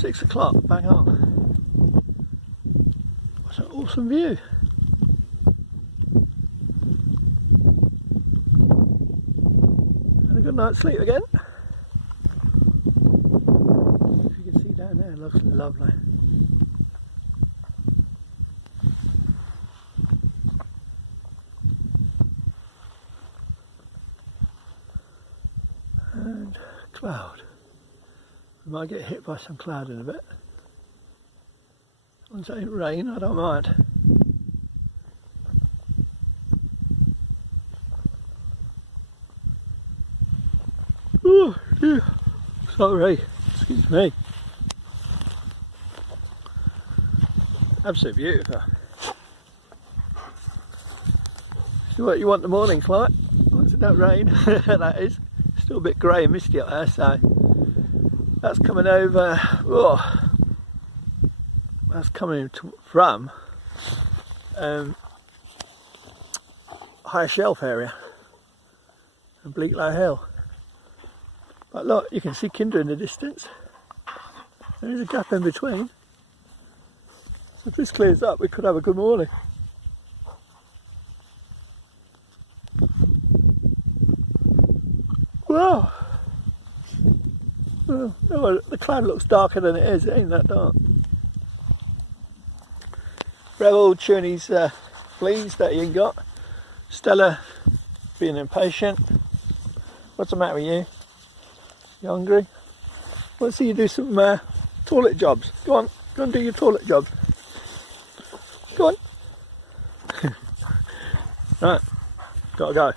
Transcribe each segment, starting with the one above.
6 o'clock, bang on. What an awesome view. And a good night's sleep again. You can see down there, it looks lovely. And cloud. We might get hit by some cloud in a bit. Once it ain't rain, I don't mind. Oh dear, sorry, excuse me. Absolutely beautiful. See what you want the morning's like. Once it don't rain, that is. Still a bit grey and misty up there, so that's coming over. Oh, that's coming from High Shelf area and Bleaklow Hill. But look, you can see Kinder in the distance. There is a gap in between. So if this clears up, we could have a good morning. Wow. Well, the cloud looks darker than it is. It ain't that dark. Rebel chewing his fleas that he ain't got. Stella being impatient. What's the matter with you? You hungry? Let's see you do some toilet jobs. Go on and do your toilet jobs. Go on. Right, gotta go.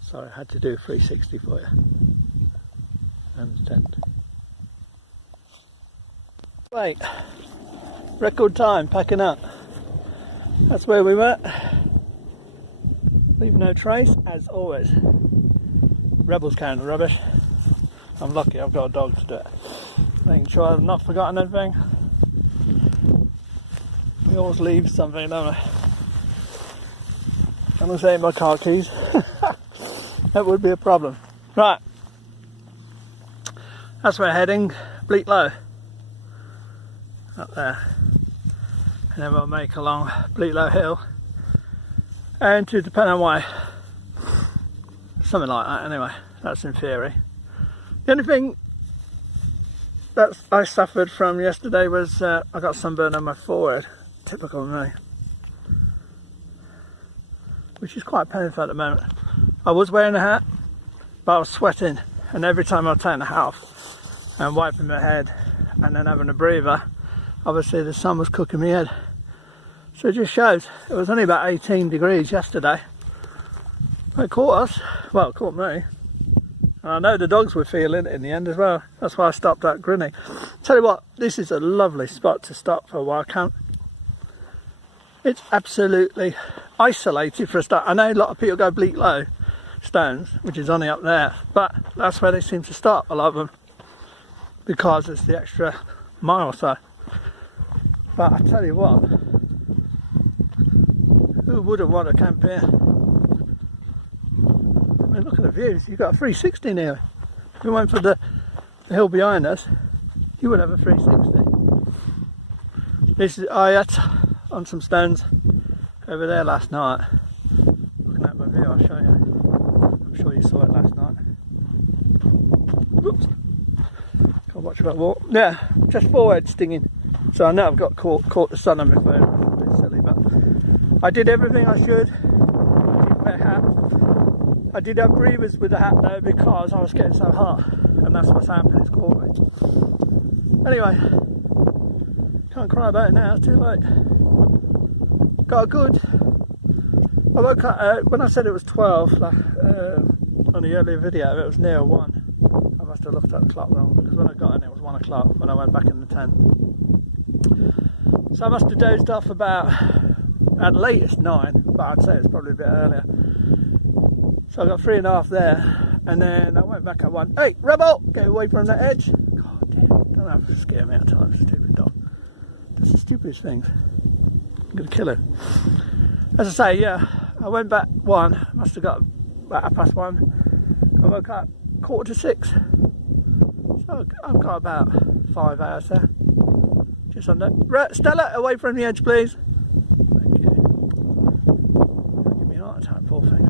Sorry, I had to do a 360 for you. I understand. Right, record time, packing up. That's where we were. Leave no trace, as always. Rebels carrying the rubbish. I'm lucky I've got a dog to do it. Making sure I've not forgotten anything. We always leave something, don't we? I'm gonna say my car keys. That would be a problem. Right, that's where we're heading, Bleaklow, up there, and then we'll make along Bleaklow Hill and to the Pennine Way, something like that. Anyway, that's in theory. The only thing that I suffered from yesterday was I got sunburn on my forehead, typical of me, which is quite painful at the moment. I was wearing a hat, but I was sweating, and every time I was taking the hat off and wiping my head and then having a breather, obviously the sun was cooking my head. So it just shows. It was only about 18 degrees yesterday. It caught us, well, it caught me. And I know the dogs were feeling it in the end as well. That's why I stopped at Grinah. Tell you what, this is a lovely spot to stop for a wild camp. It's absolutely isolated for a start. I know a lot of people go Bleaklow Stones, which is only up there, but that's where they seem to stop, a lot of them, because it's the extra mile or so. But I tell you what, who wouldn't want to camp here? I mean, look at the views. You've got a 360 now. If we went for the hill behind us, you would have a 360. This is, I had on some stones over there last night. Looking at my view, I'll show you. I'm sure you saw it last night. Oops. Can't watch about walk. Yeah, just forehead stinging. So I know I've got caught the sun on my phone. A bit silly, but I did everything I should. I didn't wear a hat. I did have breathers with the hat though, because I was getting so hot, and that's what's happened. It's caught me. Anyway, can't cry about it now. It's too late. Got a good. I woke up when I said it was 12 on the earlier video. It was near 1. I must have looked at the clock wrong, because when I got in it was 1 o'clock when I went back in the tent. So I must have dozed off about at latest 9, but I'd say it's probably a bit earlier. So I got 3.5 there, and then I went back at 1. Hey, rebel, get away from that edge. God damn, don't have to scare me at times, stupid dog. That's the stupidest things. I'm gonna kill him. As I say, yeah, I went back 1, must have got about 1:30. I woke up 5:45. So I've got about 5 hours there. Just under. Right, Stella, away from the edge, please. Thank you. Give me a heart attack, poor thing.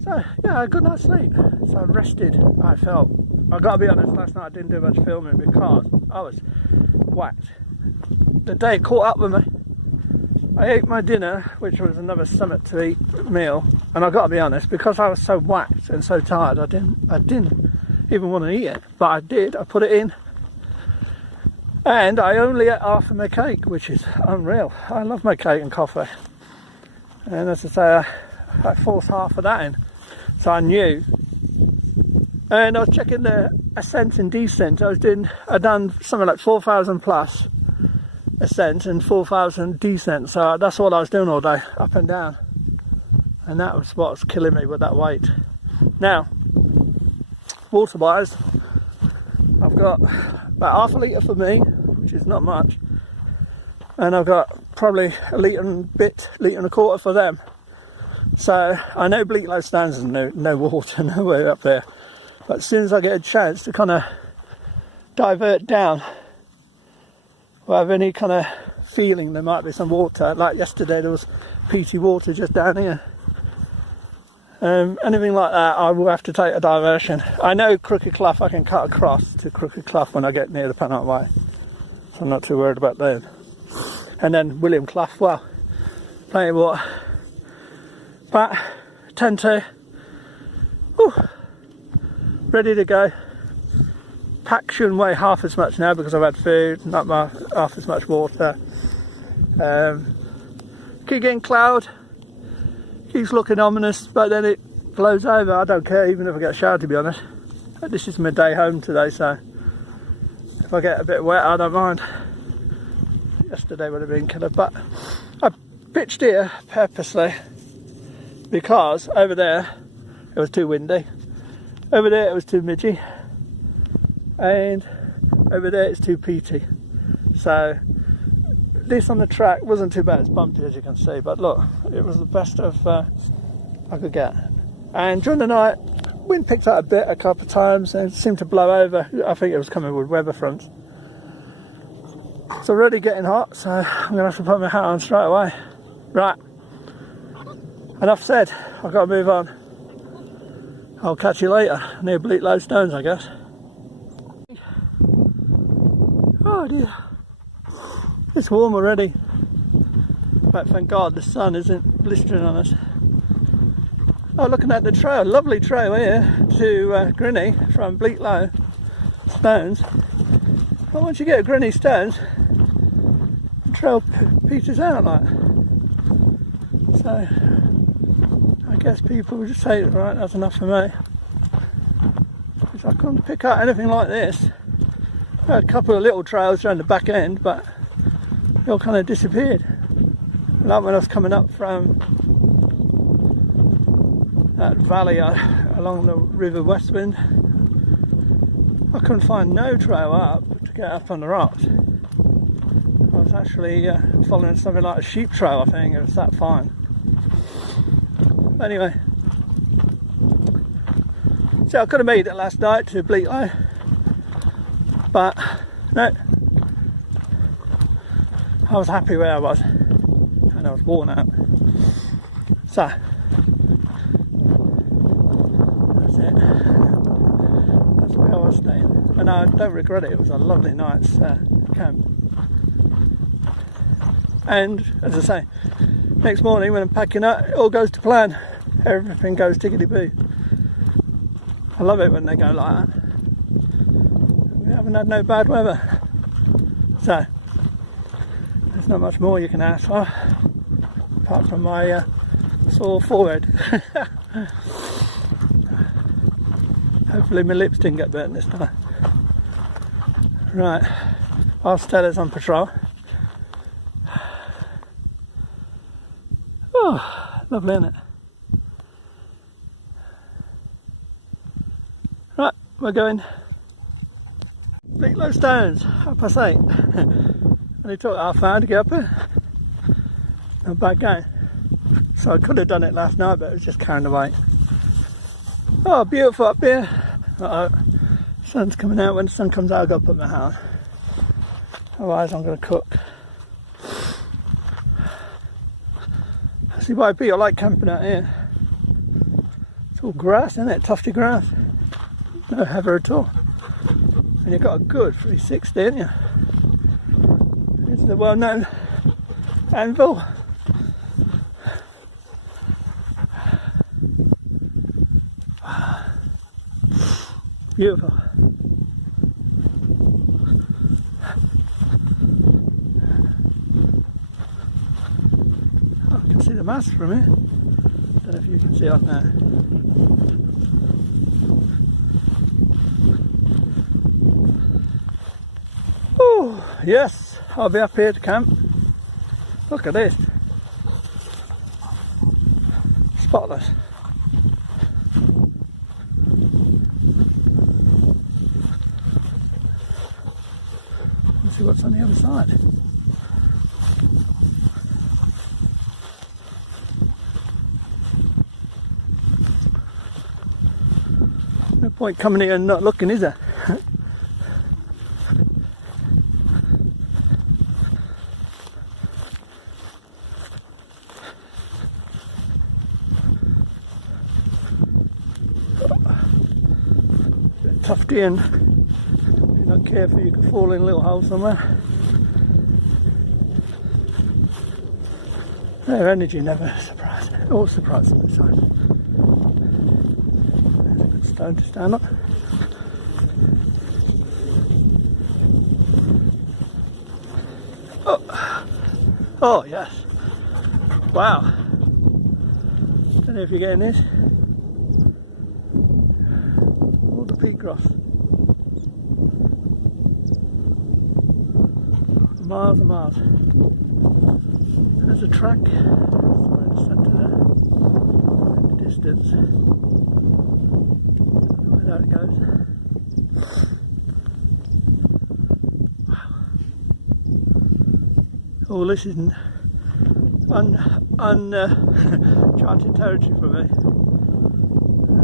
So yeah, I had a good night's sleep. So rested, I felt. I've got to be honest, last night I didn't do much filming because I was whacked. The day caught up with me. I ate my dinner, which was another summit to eat meal, and I've got to be honest, because I was so whacked and so tired, I didn't even want to eat it, but I did. I put it in, and I only ate half of my cake, which is unreal. I love my cake and coffee, and as I say, I forced half of that in, so I knew. And I was checking the ascent and descent. I'd done something like 4,000 plus ascent and 4,000 descent, so that's what I was doing all day, up and down, and that was what was killing me with that weight. Now, water wise, I've got about half a litre for me, which is not much, and I've got probably a litre and a quarter for them. So I know Bleaklow Stones is no water nowhere up there, but as soon as I get a chance to kind of divert down, or have any kind of feeling there might be some water, like yesterday there was peaty water just down here, anything like that, I will have to take a diversion. I know Crooked Clough, I can cut across to Crooked Clough when I get near the Pennine Way, so I'm not too worried about them. And then William Clough, well, plenty of water, but 10 to, ready to go. Pack shouldn't weigh half as much now because I've had food, not half as much water. Keep getting cloud, keeps looking ominous, but then it blows over. I don't care even if I get a shower, to be honest. But this is my day home today, so if I get a bit wet I don't mind. Yesterday would have been killer, but I pitched here purposely because over there it was too windy, over there it was too midgy, and over there it's too peaty. So this on the track wasn't too bad. It's bumpy as you can see, but look, it was the best of I could get. And during the night, wind picked up a bit a couple of times and it seemed to blow over. I think it was coming with weather fronts. It's already getting hot, so I'm gonna have to put my hat on straight away. Right, enough said, I've got to move on. I'll catch you later near Bleaklow Stones, I guess. Oh dear, it's warm already, but thank God the sun isn't blistering on us. Oh, looking at the trail, lovely trail here to Grinah from Bleaklow Stones. But once you get to Grinah Stones, the trail peters out like. So I guess people would just say, right, that's enough for me. Because I couldn't pick out anything like this. I had a couple of little trails around the back end, but they all kind of disappeared. Like when I was coming up from that valley along the River Westwind, I couldn't find no trail up to get up on the rocks. I was actually following something like a sheep trail, I think. It was that fine. Anyway, so I could have made it last night to Bleaklow, but no, I was happy where I was and I was worn out. So that's it. That's where I was staying, and I don't regret it. It was a lovely night's camp. And as I say, next morning when I'm packing up, it all goes to plan. Everything goes tickety-boo. I love it when they go like that. We haven't had no bad weather, so there's not much more you can ask for apart from my sore forehead. Hopefully my lips didn't get burnt this time. Right, while Stella's on patrol, Oh, lovely, isn't it? Right, we're going Bleaklow Stones, 8:30. Only took half an hour to get up here. Not bad going. So I could have done it last night, but it was just carrying the weight. Oh, beautiful up here. Uh-oh. Sun's coming out. When the sun comes out, I've got to put my hat on. Otherwise, I'm going to cook. See, YP, I like camping out here. It's all grass, isn't it? Tufty grass. No heather at all. And you've got a good 360, ain't you? This is the well-known anvil. Beautiful. Oh, I can see the mast from here. Don't know if you can see it on there. Oh, yes, I'll be up here to camp. Look at this. Spotless. Let's see what's on the other side. No point coming here and not looking, is there? Bit tufty, and if you're not careful you can fall in a little hole somewhere. Their energy never surprises me. Always surprises me. There's a good stone to stand on. Oh, oh yes. Wow. Don't know if you're getting this. All the peat grass. Miles and miles. There's a track somewhere in the centre there. In the distance. Don't know where that goes. Oh, this isn't uncharted territory for me.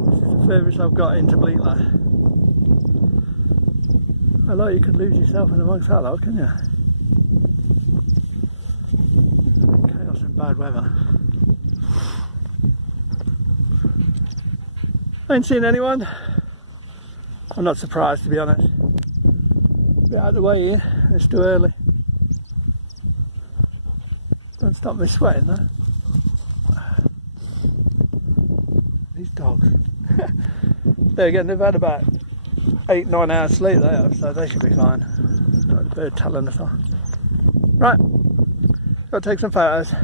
This is the furthest I've got into Bleaklow. I like you could lose yourself in amongst that, though, couldn't you? Chaos and bad weather. I ain't seen anyone. I'm not surprised, to be honest. A bit out of the way here. It's too early. Don't stop me sweating though. These dogs. There again, they've had about 8-9 hours sleep they have, so they should be fine. Got the bird telling us on. Right, got to take some photos.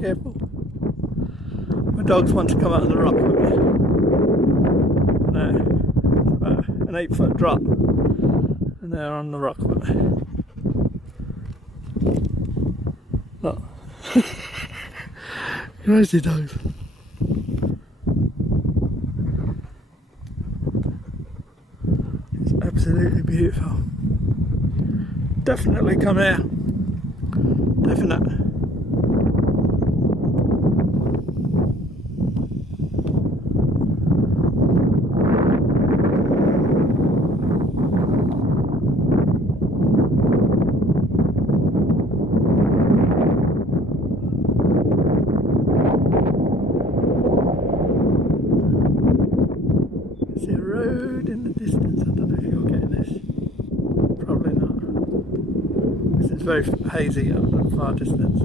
Careful. My dogs want to come out of the rock with me. No, it's about an 8-foot drop, and they're on the rock with me. Look. Crazy dogs. It's absolutely beautiful. Definitely come here. Definite. See a road in the distance. I don't know if you're getting this. Probably not. This is very hazy at a far distance.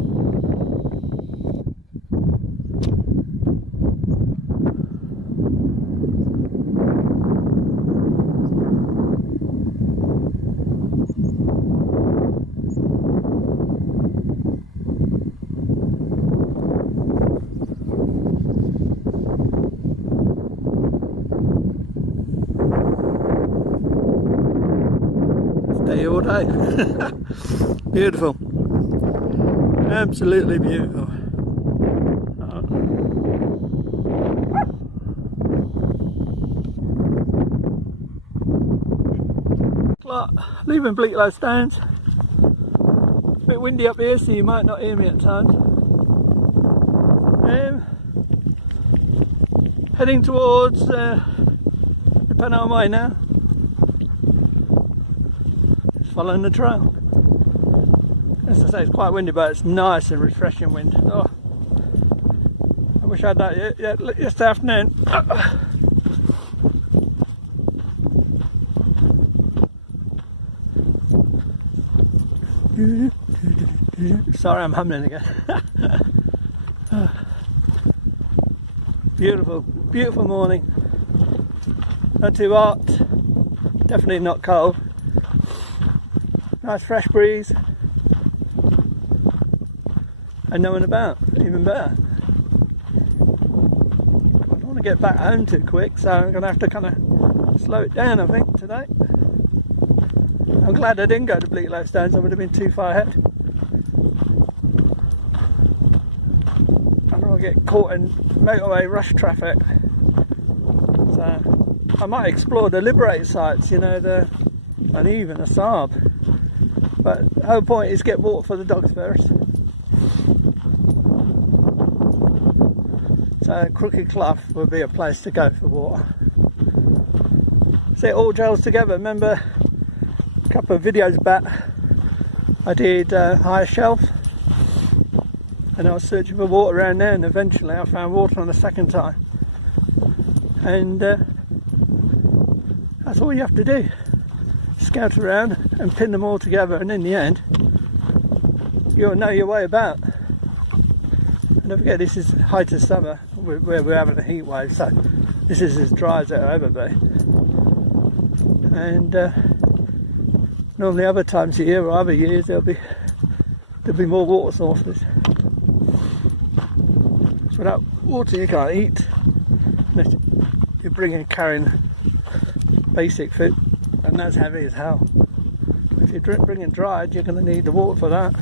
Stay all day. Beautiful. Absolutely beautiful. Leaving Bleaklow Stones. It's a bit windy up here, so you might not hear me at times. Heading towards the Pennine Way now. Just following the trail. As I say, it's quite windy, but it's nice and refreshing wind. Oh, I wish I had that yesterday afternoon. Sorry, I'm humming again. Beautiful, beautiful morning. Not too hot, definitely not cold. Nice fresh breeze. And no one about, even better. I don't want to get back home too quick, so I'm going to have to kind of slow it down, I think, today. I'm glad I didn't go to Bleaklow Stones, I would have been too far ahead. I don't want to get caught in motorway rush traffic. So I might explore the Liberate sites, you know, and even a Saab. But the whole point is get water for the dogs first. So Crooked Clough would be a place to go for water. So it all gels together. Remember a couple of videos back I did Higher Shelf, and I was searching for water around there, and eventually I found water on the second time. And that's all you have to do. Scout around and pin them all together, and in the end you'll know your way about. And don't forget, this is height of summer where we're having a heat wave, so this is as dry as it'll ever be. And normally other times of year or other years there'll be more water sources. So without water you can't eat unless you're carrying basic food, and that's heavy as hell. If you're bringing dried, you're going to need the water for that.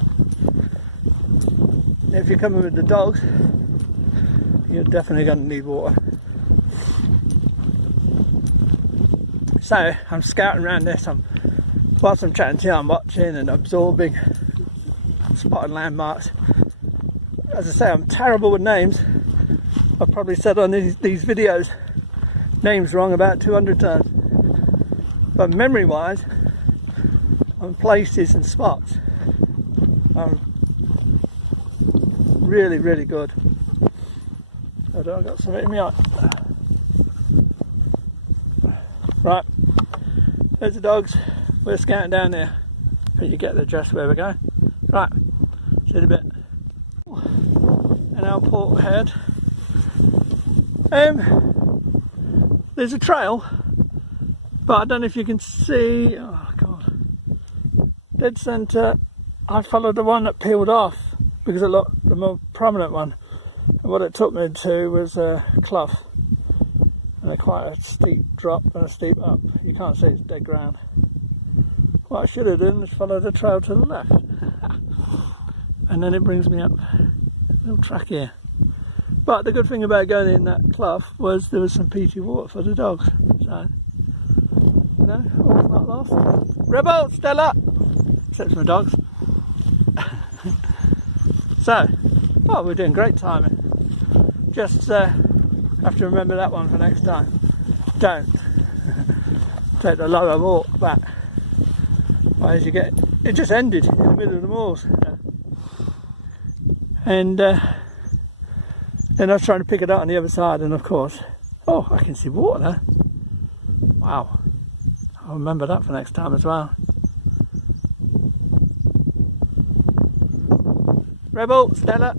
If you're coming with the dogs, you're definitely going to need water. So I'm scouting around this. Whilst I'm chatting to you, I'm watching and absorbing, spotting landmarks. As I say, I'm terrible with names. I've probably said on these videos names wrong about 200 times. But memory wise, on places and spots, I'm really, really good. I got something in my eye. Right, there's the dogs. We're scouting down there. But you get the gist where we're going. Right, see you in a bit. And our port ahead. There's a trail, but I don't know if you can see. Oh god, dead centre. I followed the one that peeled off because it looked the more prominent one. And what it took me to was Clough. And quite a steep drop and a steep up. You can't see it's dead ground. What I should have done is follow the trail to the left. And then it brings me up a little track here. But the good thing about going in that Clough was there was some peaty water for the dogs. So, you know, all's not lost. Rebel, Stella! Except for my dogs. So, oh, we're doing great timing. Just have to remember that one for next time. Don't take the lower walk back. Otherwise you get, it just ended in the middle of the moors. And then I was trying to pick it up on the other side, and of course, oh, I can see water there. Wow, I'll remember that for next time as well. Rebel, Stella.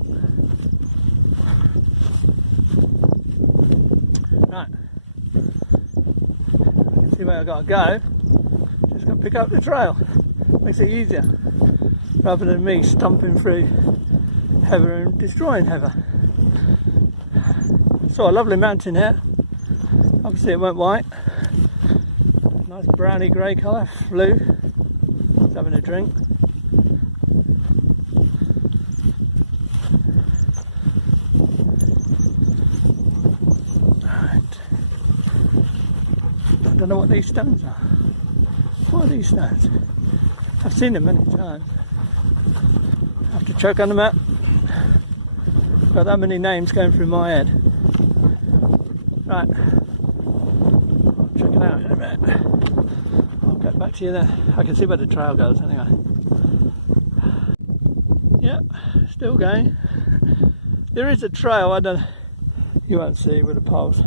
Right, you can see where I've got to go. Just got to pick up the trail. Makes it easier, rather than me stomping through heather and destroying heather. Saw a lovely mountain here. Obviously it went white. Nice browny grey colour. Flew. Just having a drink. Right. I don't know what these stones are. What are these stones? I've seen them many times. I have to check on the map. Got that many names going through my head. Right, I'll check it out in a minute. I'll get back to you then. I can see where the trail goes anyway. Yep, still going. There is a trail, I don't, you won't see with the poles.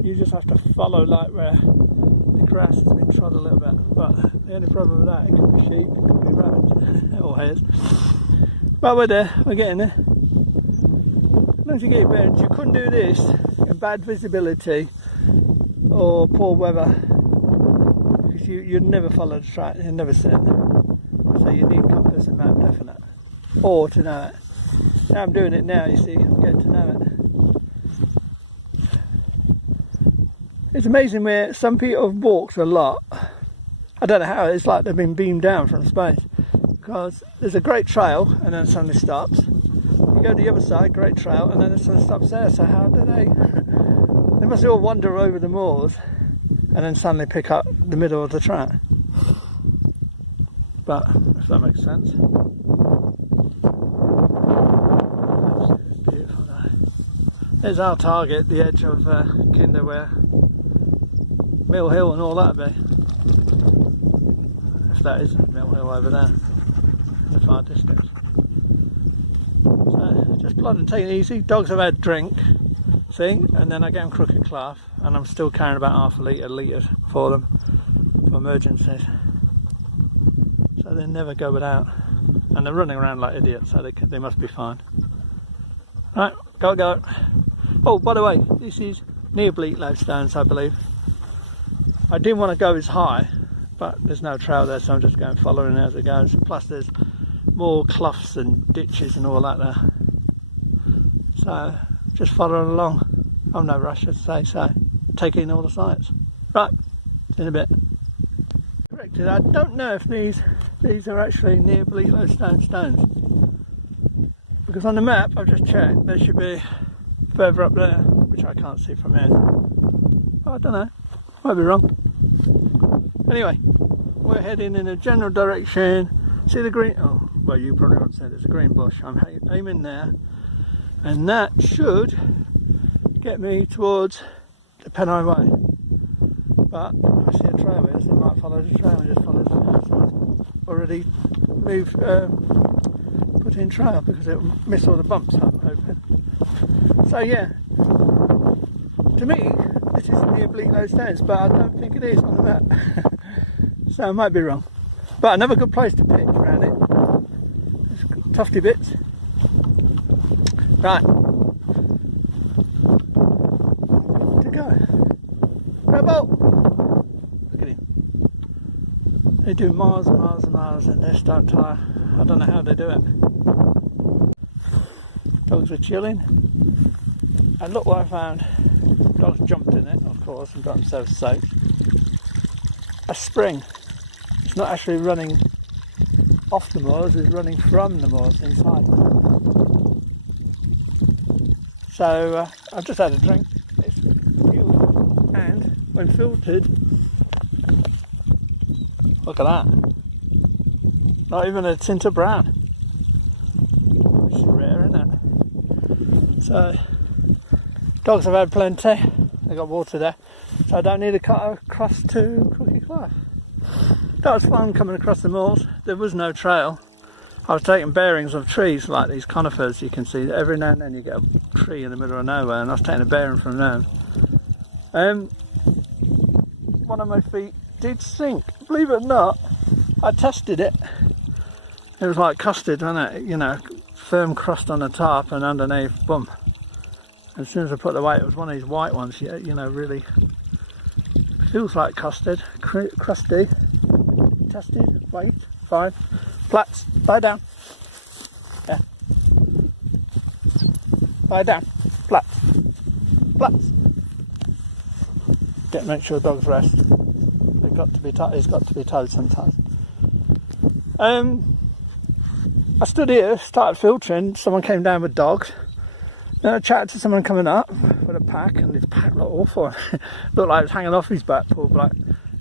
You just have to follow like where the grass has been trod a little bit. But the only problem with that, it could be sheep, it could be rabbits, or hares. But we're there, we're getting there. Once you get your bearings, you couldn't do this in bad visibility or poor weather, because you'd never follow the track, you'd never see it. So you need compass and map definite, or to know it. Now I'm doing it now, you see, I'm getting to know it. It's amazing where some people have walked a lot. I don't know how, it's like they've been beamed down from space, because there's a great trail and then suddenly stops. You go to the other side, great trail, and then it sort of stops there. So how do they? They must all wander over the moors and then suddenly pick up the middle of the track. But if that makes sense. Beautiful day. There's our target, the edge of Kinder, where Mill Hill and all that be. If that is Mill Hill over there in the far distance. So just blood and taking it easy. Dogs have had a drink, see, and then I get them crooked Clough, and I'm still carrying about half a litre for them for emergencies. So they never go without, and they're running around like idiots, so they must be fine. Right, go. Oh, by the way, this is near Bleaklow Stones, I believe. I didn't want to go as high, but there's no trail there, so I'm just going following as it goes. Plus there's more cloughs and ditches and all that there. So just following along. I'm no rush, I'd say, so take in all the sights. Right, in a bit. Corrected, I don't know if these are actually near Bleaklow Stones. Because on the map, I've just checked, they should be further up there, which I can't see from here. But I don't know, might be wrong. Anyway, we're heading in a general direction. See the green, oh, well you probably won't say there's a green bush. I'm aiming there, and that should get me towards the Pennine Way. But I see a trail here, so I might follow the trail and just follow that. So I've already moved, put in trail because it'll miss all the bumps, I'm hoping. So yeah, to me this is near Bleaklow Stones, but I don't think it is on the map. So I might be wrong. But another good place to pitch around it. There's tufty bits. Right. To go. Rebel! Look at him. They do miles and miles and miles and they don't tire. I don't know how they do it. Dogs were chilling. And look what I found. Dogs jumped in it, of course, and got themselves soaked. A spring. It's not actually running off the moors, it's running from the moors inside. So I've just had a drink. It's beautiful. And when filtered, look at that. Not even a tint of brown. Which is rare, isn't it? So dogs have had plenty. They got water there. So I don't need to cut across to Crooked Clough. That was fun coming across the moors. There was no trail. I was taking bearings of trees like these conifers you can see. Every now and then you get a tree in the middle of nowhere, and I was taking a bearing from them. One of my feet did sink. Believe it or not, I tested it. It was like custard, wasn't it? You know, firm crust on the top and underneath, boom. As soon as I put the weight, it was one of these white ones, you know, really feels like custard, crusty. Tested, weight, fine. Flats, lie down. Yeah. Lie down. Flats. Flats. Make sure dogs rest. They've got to be tied. It's got to be tied sometimes. I stood here, started filtering. Someone came down with dogs. Then I chatted to someone coming up with a pack, and his pack looked awful. Looked like it was hanging off his back, poor bloke.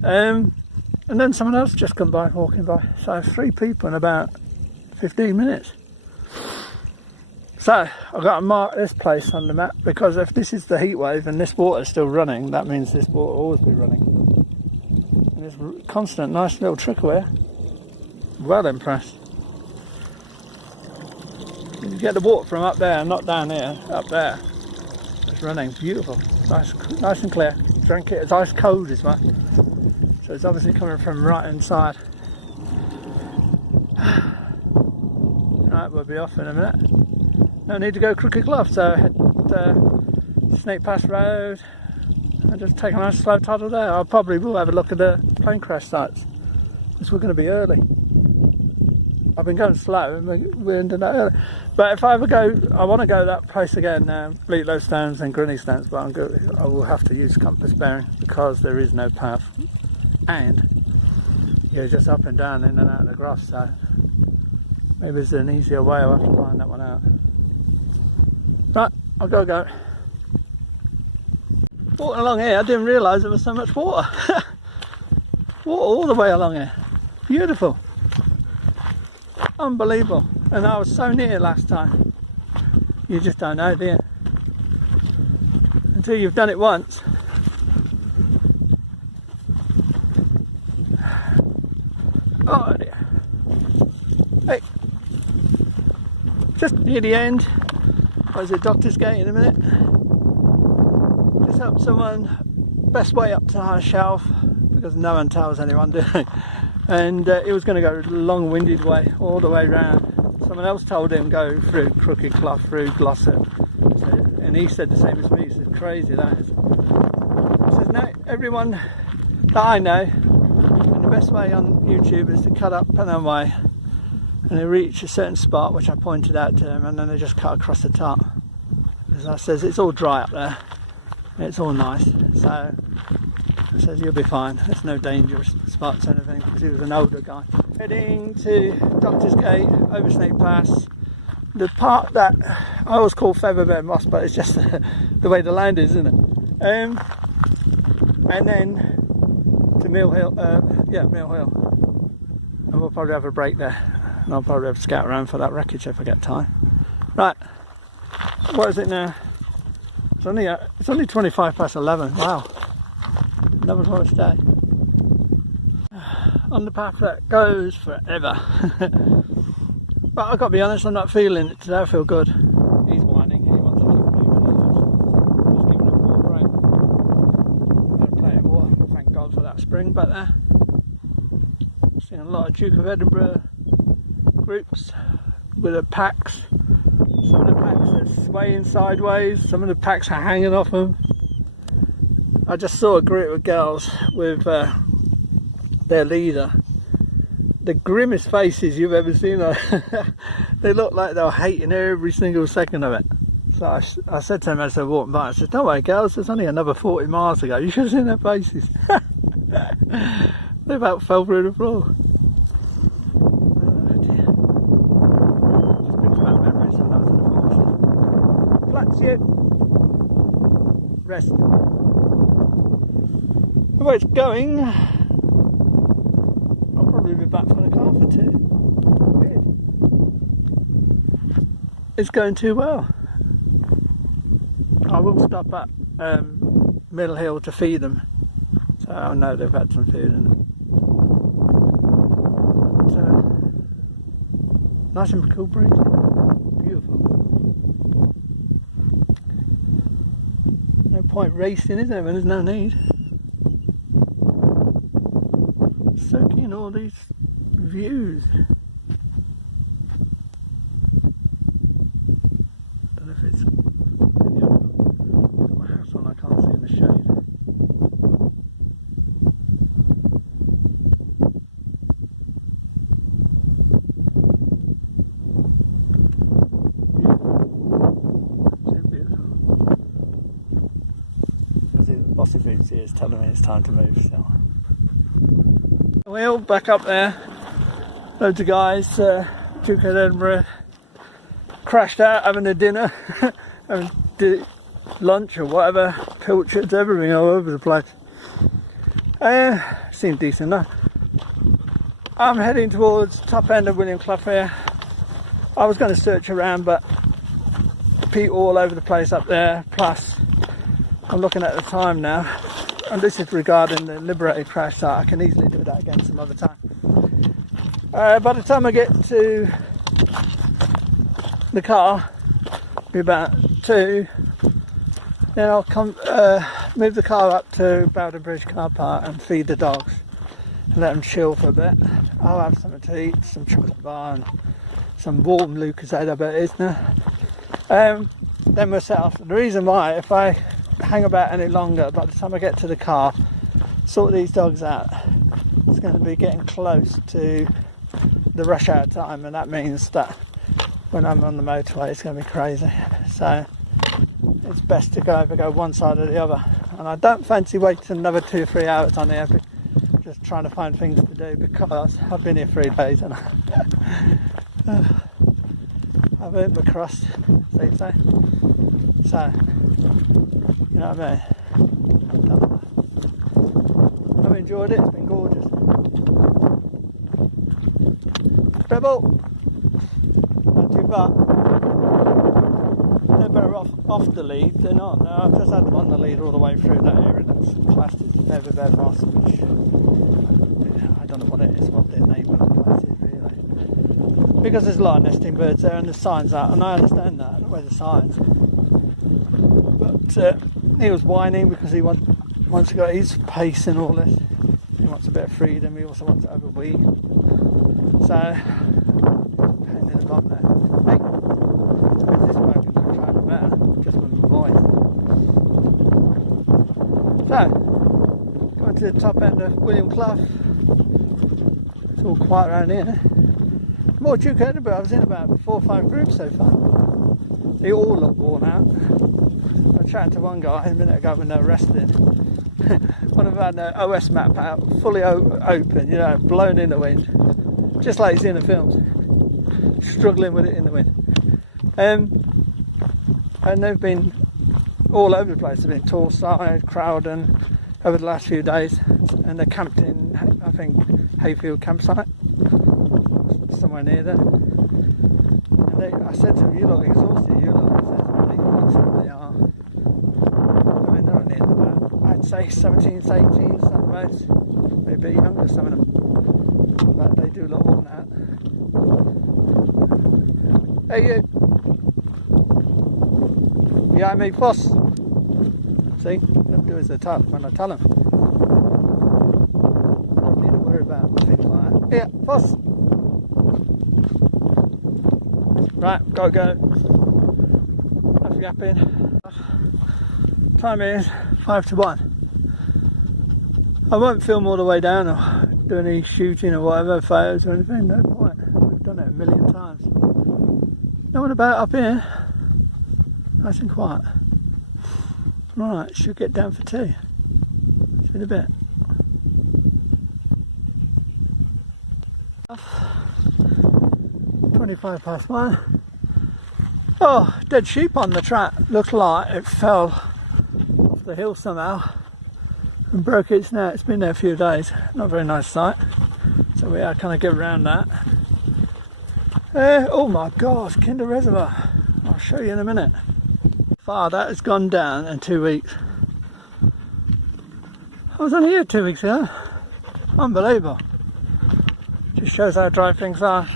And then someone else just come by, walking by. So I have 3 people in about 15 minutes. So I've got to mark this place on the map, because if this is the heat wave and this water is still running, that means this water will always be running. And this constant nice little trickle here. Well impressed. You get the water from up there, not down here, up there. It's running, beautiful, nice and clear. Drink it, it's ice cold as well. So it's obviously coming from right inside. Right, we'll be off in a minute. No need to go Crooked Clough, so head Snake Pass Road and just take a nice slow toddle there. I probably will have a look at the plane crash sites, because we're going to be early. I've been going slow and we're ending up early. But if I ever go, I want to go that place again, Bleaklow Stones and Grinah Stones, but I will have to use compass bearing, because there is no path. And you're just up and down, in and out of the grass, so maybe there's an easier way. I'll have to find that one out. Right, I've got to go. Walking along here, I didn't realise there was so much water. Water all the way along here. Beautiful. Unbelievable. And I was so near last time. You just don't know, do you? Until you've done it once. Oh dear. Hey. Just near the end. There's a doctor's gate in a minute. Just help someone best way up to the high shelf, because no one tells anyone, do they? And he was going to go the long-winded way all the way round. Someone else told him go through Crooked Clough, through Glossop, and he said the same as me. He said, crazy that is. He says, no, everyone that I know, and the best way on YouTube is to cut up Pennine Way, and they reach a certain spot, which I pointed out to him, and then they just cut across the top. As I says, it's all dry up there, it's all nice, so I says you'll be fine. There's no dangerous spots or anything, because he was an older guy. Heading to Doctor's Gate, over Snake Pass. The part that I always call Featherbed Moss, but it's just the way the land is, isn't it? And then to Mill Hill, Mill Hill. And we'll probably have a break there. And I'll probably have to scout around for that wreckage if I get time. Right, what is it now? It's only 25 past 11. Wow. Never got to stay. On the path that goes forever. But I've got to be honest, I'm not feeling it today. I feel good. He's whining. He wants to keep moving. Just giving him a water break. I'm going to play in water. Thank God for that spring back there. Seeing a lot of Duke of Edinburgh groups with the packs. Some of the packs are swaying sideways. Some of the packs are hanging off them. I just saw a group of girls with their leader. The grimmest faces you've ever seen. They looked like they were hating every single second of it. So I said to them as they were walking by, I said, don't worry girls, there's only another 40 miles to go. You should have seen their faces. They about fell through the floor. Oh dear. Just brings back memories when I was in the forest. Flats you. Rest. The way it's going, I'll probably be back for the car for 2. Weird. It's going too well. I will stop at Middle Hill to feed them, so I know they've had some food in them. But, nice and cool breeze, beautiful. No point racing, is there, when there's no need? Soaking in all these views. I don't know if it's got my house on, I can't see in the shade. Bossy Boots here is telling me it's time to move still. Well, back up there. Loads of guys, Duke at Edinburgh, crashed out having a dinner, having lunch or whatever, pilchards, everything all over the place. Seemed decent enough. I'm heading towards top end of William Clough here. I was going to search around, but people all over the place up there, plus I'm looking at the time now, and this is regarding the Liberated crash site. I can easily do that again some other time. By the time I get to the car, be about 2, then I'll come move the car up to Bowden Bridge car park and feed the dogs and let them chill for a bit. I'll have something to eat, some chocolate bar and some warm Lucozade, I bet it is now. Then we'll set off. The reason why, if I hang about any longer, by the time I get to the car, sort these dogs out, it's going to be getting close to the rush hour time, and that means that when I'm on the motorway it's going to be crazy. So it's best to go one side or the other, and I don't fancy waiting another 2 or 3 hours on here, just trying to find things to do, because I've been here 3 days and I've earned my crust, so you say. So you know what I mean? I've enjoyed it, it's been gorgeous. Rebel! Not too bad. They're better off the lead, they're not. No, I've just had them on the lead all the way through that area that's classed as Never Bear Moss, which I don't know what it is, what their name of the place is really. Because there's a lot of nesting birds there and the signs out, and I understand that, where the signs. But he was whining because he wants to go at his pace and all this. He wants a bit of freedom, he also wants to have a wee. So, pain in the bum there. Hey, this working to try to better, just with my voice. So, going to the top end of William Clough. It's all quiet around here. More Duke Edinburgh, I was in about 4 or 5 groups so far. They all look worn out. I chatted to one guy a minute ago when they were resting. One of them had an OS map out, fully open, you know, blown in the wind. Just like you see in the films. Struggling with it in the wind. And they've been all over the place. They've been Torside, Crowden over the last few days. And they're camped in, I think, Hayfield campsite. Somewhere near there. And I said to them, you look exhausted, you look exhausted. They are. I mean, they're only in about, I'd say 17s, 18s at the most. Maybe a bit younger, some of them. But they do look worn out. Hey you! Yeah, me boss. See, they'll do as they tell when I tell them. Don't need to worry about things like that. Yeah, boss. Right, go. Enough yapping. Time is 5 to 1. I won't film all the way down or do any shooting or whatever, photos or anything, no point. We've done it a million times. No one about up here. Nice and quiet. Right, should get down for tea. See you in a bit. 1:25. Oh, dead sheep on the track. Looked like it fell off the hill somehow and broke its neck. It's been there a few days. Not a very nice sight. So we are kind of get around that. Oh my gosh, Kinder Reservoir. I'll show you in a minute. Far that has gone down in 2 weeks. I was only here 2 weeks ago. Unbelievable. Just shows how dry things are.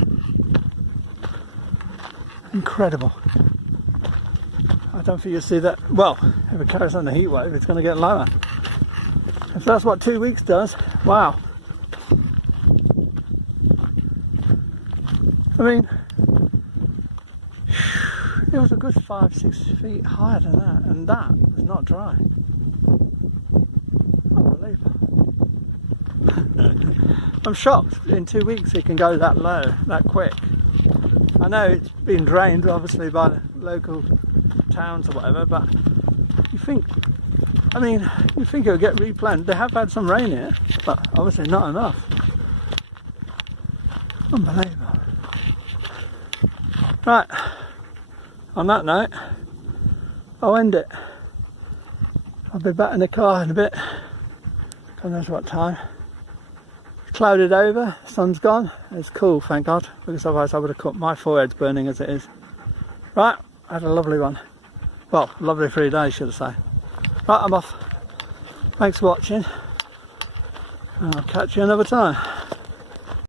Incredible. I don't think you'll see that. Well, if it carries on the heat wave, it's going to get lower. If that's what 2 weeks does, wow. I mean, it was a good 5-6 feet higher than that, and that was not dry. Unbelievable. I'm shocked in 2 weeks it can go that low, that quick. I know it's been drained obviously by the local towns or whatever, but you think, I mean, you think it'll get replanted. They have had some rain here, but obviously not enough. Unbelievable. Right, on that note, I'll end it. I'll be back in the car in a bit. God knows what time. It's clouded over, sun's gone. It's cool, thank God, because otherwise I would have cut my forehead's burning as it is. Right, I had a lovely one. Well, lovely 3 days, should I say. Right, I'm off. Thanks for watching. And I'll catch you another time.